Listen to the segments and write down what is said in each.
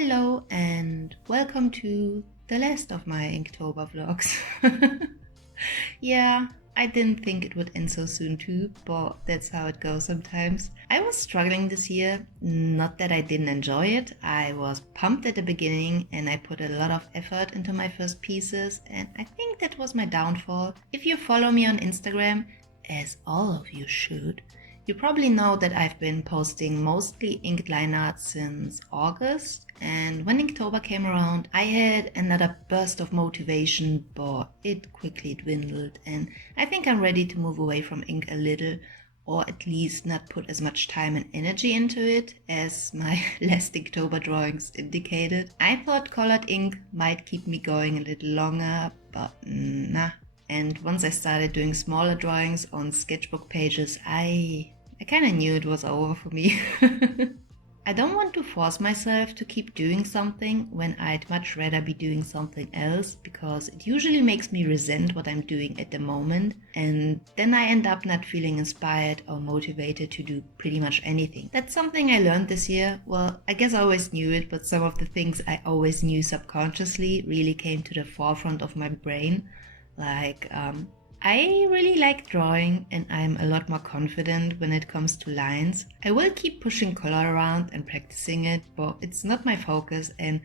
Hello and welcome to the last of my Inktober vlogs. Yeah, I didn't think it would end so soon too, but that's how it goes sometimes. I was struggling this year, not that I didn't enjoy it. I was pumped at the beginning and I put a lot of effort into my first pieces, and I think that was my downfall. If you follow me on Instagram, as all of you should, you probably know that I've been posting mostly inked line art since August, and when Inktober came around, I had another burst of motivation, but it quickly dwindled, and I think I'm ready to move away from ink a little, or at least not put as much time and energy into it as my last Inktober drawings indicated. I thought colored ink might keep me going a little longer, but nah. And once I started doing smaller drawings on sketchbook pages, I kind of knew it was over for me. I don't want to force myself to keep doing something when I'd much rather be doing something else, because it usually makes me resent what I'm doing at the moment, and then I end up not feeling inspired or motivated to do pretty much anything. That's something I learned this year. Well, I guess I always knew it, but some of the things I always knew subconsciously really came to the forefront of my brain. Like, I really like drawing and I'm a lot more confident when it comes to lines. I will keep pushing color around and practicing it, but it's not my focus, and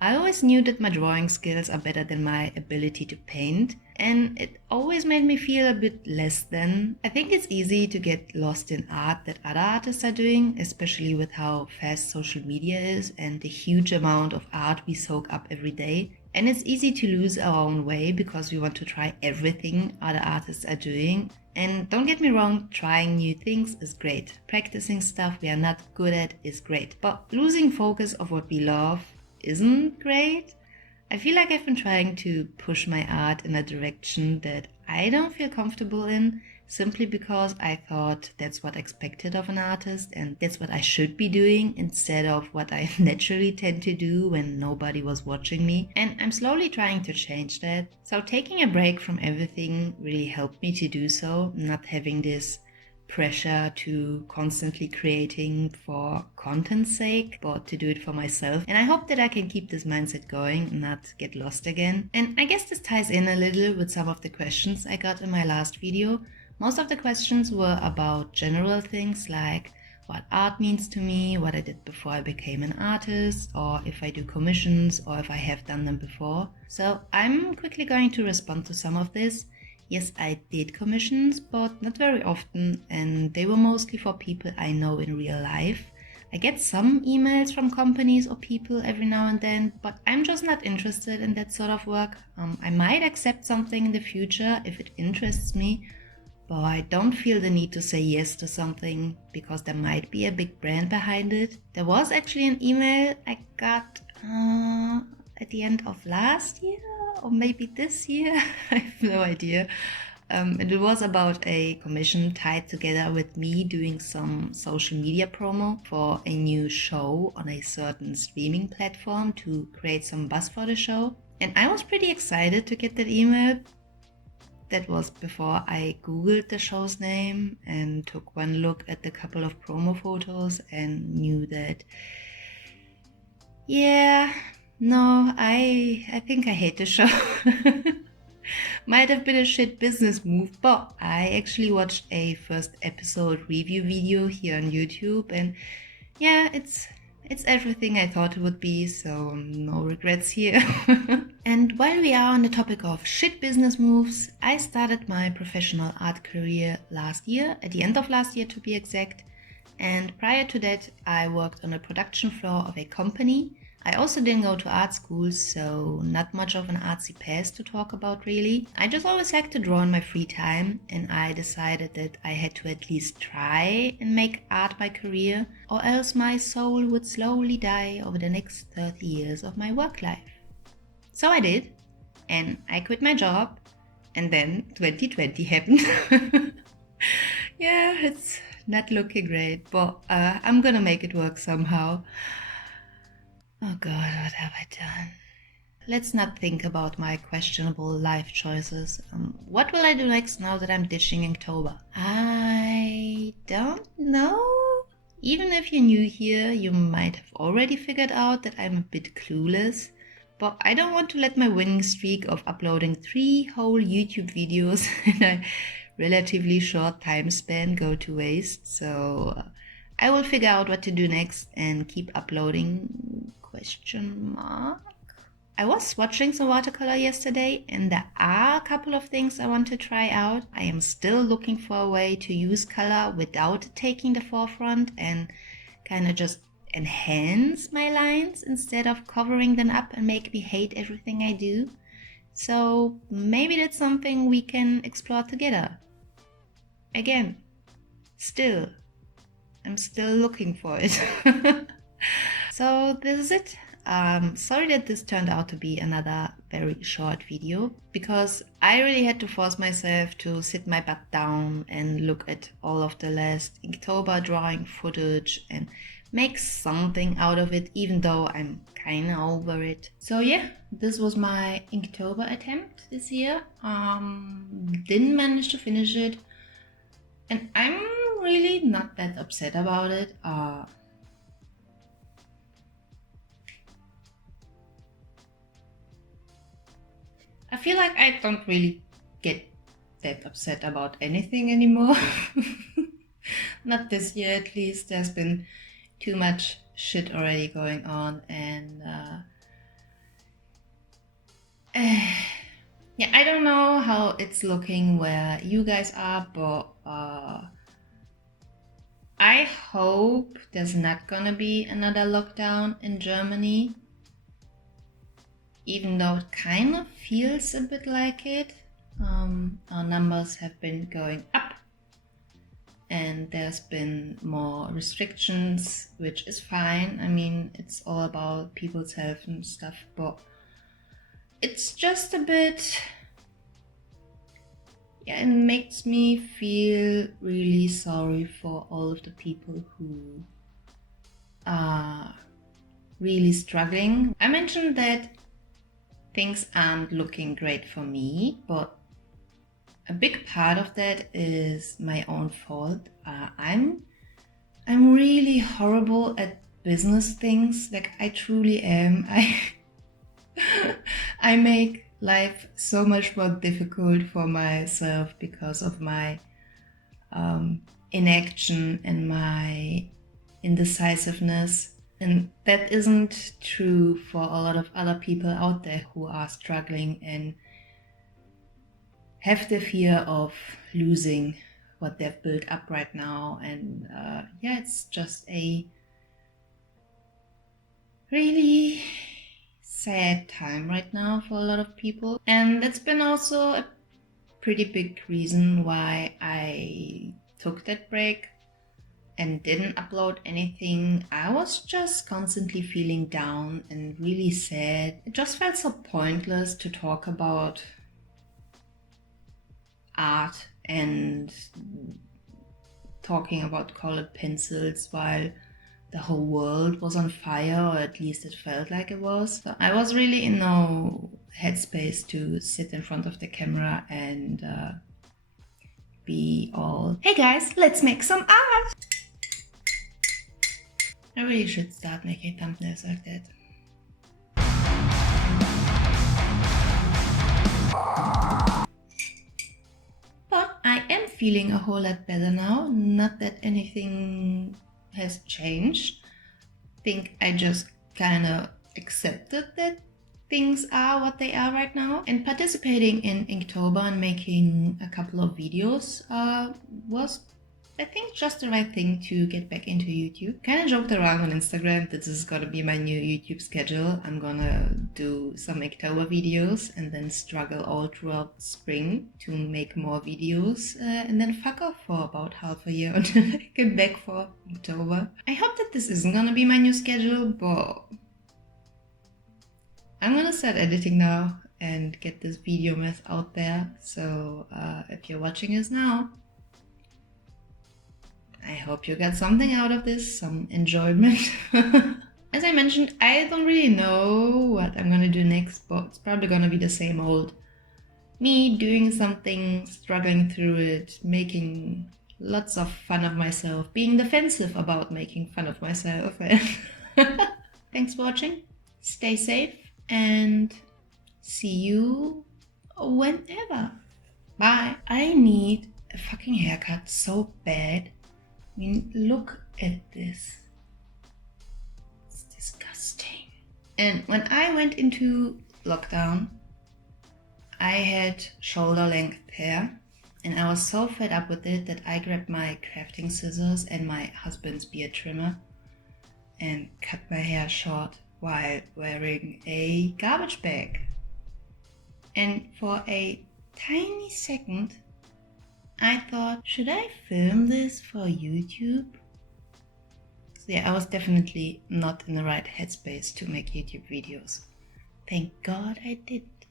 I always knew that my drawing skills are better than my ability to paint, and it always made me feel a bit less than. I think it's easy to get lost in art that other artists are doing, especially with how fast social media is and the huge amount of art we soak up every day. And it's easy to lose our own way because we want to try everything other artists are doing. And don't get me wrong, trying new things is great. Practicing stuff we are not good at is great. But losing focus of what we love isn't great. I feel like I've been trying to push my art in a direction that I don't feel comfortable in, simply because I thought that's what I expected of an artist and that's what I should be doing instead of what I naturally tend to do when nobody was watching me. And I'm slowly trying to change that. So taking a break from everything really helped me to do so, not having this pressure to constantly creating for content's sake, but to do it for myself. And I hope that I can keep this mindset going and not get lost again. And I guess this ties in a little with some of the questions I got in my last video. Most of the questions were about general things like what art means to me, what I did before I became an artist, or if I do commissions, or if I have done them before. So I'm quickly going to respond to some of this. Yes, I did commissions, but not very often, and they were mostly for people I know in real life. I get some emails from companies or people every now and then, but I'm just not interested in that sort of work. I might accept something in the future if it interests me, but I don't feel the need to say yes to something because there might be a big brand behind it. There was actually an email I got at the end of last year, or maybe this year, I have no idea. And it was about a commission tied together with me doing some social media promo for a new show on a certain streaming platform to create some buzz for the show. And I was pretty excited to get that email. That was before I googled the show's name and took one look at the couple of promo photos and knew that, yeah, no, I think I hate the show. Might have been a shit business move, but I actually watched a first episode review video here on YouTube, and yeah, it's everything I thought it would be, so no regrets here. And while we are on the topic of shit business moves, I started my professional art career last year, at the end of last year to be exact, and prior to that I worked on a production floor of a company. I also didn't go to art school, so not much of an artsy past to talk about really. I just always liked to draw in my free time, and I decided that I had to at least try and make art my career, or else my soul would slowly die over the next 30 years of my work life. So I did, and I quit my job, and then 2020 happened. Yeah, it's not looking great, but I'm gonna make it work somehow. Oh God, what have I done? Let's not think about my questionable life choices. What will I do next now that I'm ditching Inktober? I don't know. Even if you're new here, you might have already figured out that I'm a bit clueless, but I don't want to let my winning streak of uploading 3 whole YouTube videos in a relatively short time span go to waste, so I will figure out what to do next and keep uploading, question mark. I was watching some watercolor yesterday and there are a couple of things I want to try out. I am still looking for a way to use color without taking the forefront and kind of just enhance my lines instead of covering them up and make me hate everything I do. So maybe that's something we can explore together. Again, I'm still looking for it. So this is it. Sorry that this turned out to be another very short video, because I really had to force myself to sit my butt down and look at all of the last Inktober drawing footage and make something out of it, even though I'm kinda over it. So yeah, this was my Inktober attempt this year. Didn't manage to finish it, and I'm really not that upset about it. I feel like I don't really get that upset about anything anymore. Not this year at least. There's been too much shit already going on, and yeah, I don't know how it's looking where you guys are, but I hope there's not gonna be another lockdown in Germany. Even though it kind of feels a bit like it. Our numbers have been going up and there's been more restrictions, which is fine. I mean, it's all about people's health and stuff, but it's just a bit, yeah, it makes me feel really sorry for all of the people who are really struggling. I mentioned that things aren't looking great for me, but a big part of that is my own fault. I'm really horrible at business things. Like, I truly am. I make life so much more difficult for myself because of my inaction and my indecisiveness. And that isn't true for a lot of other people out there who are struggling and have the fear of losing what they've built up right now. And yeah, it's just a really sad time right now for a lot of people. And that's been also a pretty big reason why I took that break and didn't upload anything. I was just constantly feeling down and really sad. It just felt so pointless to talk about art and talking about colored pencils while the whole world was on fire, or at least it felt like it was. So I was really in no headspace to sit in front of the camera and be all, hey guys, let's make some art! I really should start making thumbnails like that. But I am feeling a whole lot better now. Not that anything has changed. I think I just kind of accepted that things are what they are right now. And participating in Inktober and making a couple of videos was, I think, just the right thing to get back into YouTube. Kind of joked around on Instagram that this is gonna be my new YouTube schedule. I'm gonna do some Inktober videos and then struggle all throughout spring to make more videos and then fuck off for about half a year until I get back for Inktober. I hope that this isn't gonna be my new schedule, but I'm gonna start editing now and get this video mess out there. So if you're watching this now, I hope you got something out of this, some enjoyment. As I mentioned, I don't really know what I'm gonna do next, but it's probably gonna be the same old me doing something, struggling through it, making lots of fun of myself, being defensive about making fun of myself. Thanks for watching, stay safe, and see you whenever. Bye. I need a fucking haircut so bad. I mean, look at this. It's disgusting. And when I went into lockdown, I had shoulder length hair, and I was so fed up with it that I grabbed my crafting scissors and my husband's beard trimmer and cut my hair short while wearing a garbage bag. And for a tiny second, I thought, should I film this for YouTube? So yeah, I was definitely not in the right headspace to make YouTube videos. Thank God I didn't.